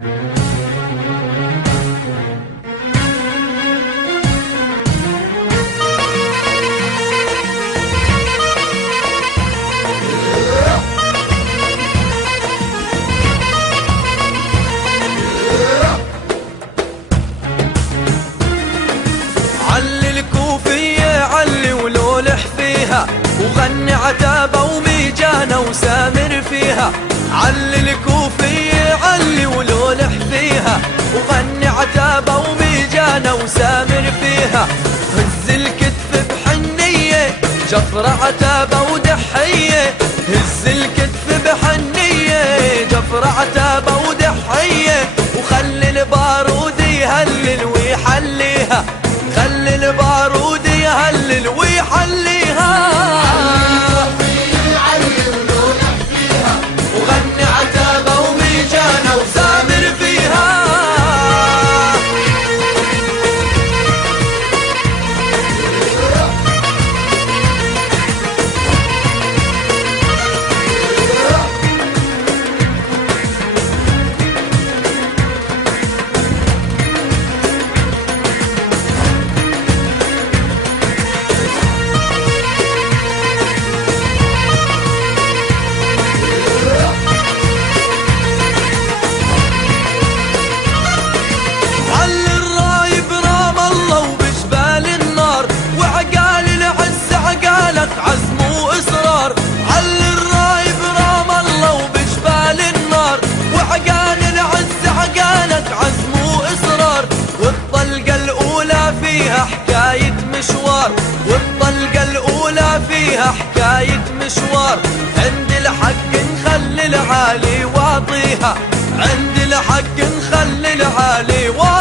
علي الكوفية علي ولولح فيها، وغني عتابة وميجانة وسامر فيها. علي الكوفية علي ولولح فيها، وغني عتابة وميجانة وسامر فيها. هز الكتف بحنية جفر عتابة ودحية، هز الكتف بحنية جفر عتابة ودحية. وخلي البارود يهلل ويحليها، خلي البارود يهلل ويحليها. وغني عتابة وميجانة وسامر فيها. عزم وإصرار علي الرايب رام الله وبجبال النار، وعقال العز عقالك عزم وإصرار. والطلقة الأولى فيها حكاية مشوار، والطلقة الأولى فيها حكاية مشوار. عند الحق نخلي العالي واطيها، عند الحق نخلي العالي واطيها.